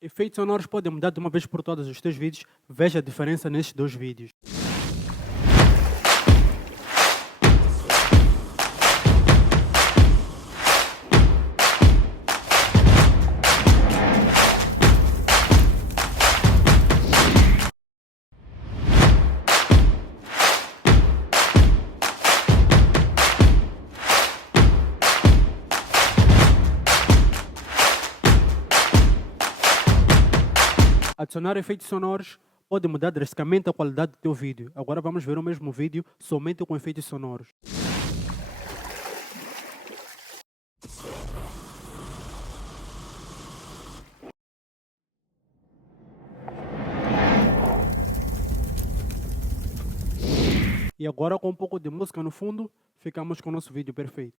Efeitos sonoros podem mudar de uma vez por todas os teus vídeos. Veja a diferença nestes dois vídeos. Adicionar efeitos sonoros pode mudar drasticamente a qualidade do teu vídeo. Agora vamos ver o mesmo vídeo somente com efeitos sonoros. E agora com um pouco de música no fundo, ficamos com o nosso vídeo perfeito.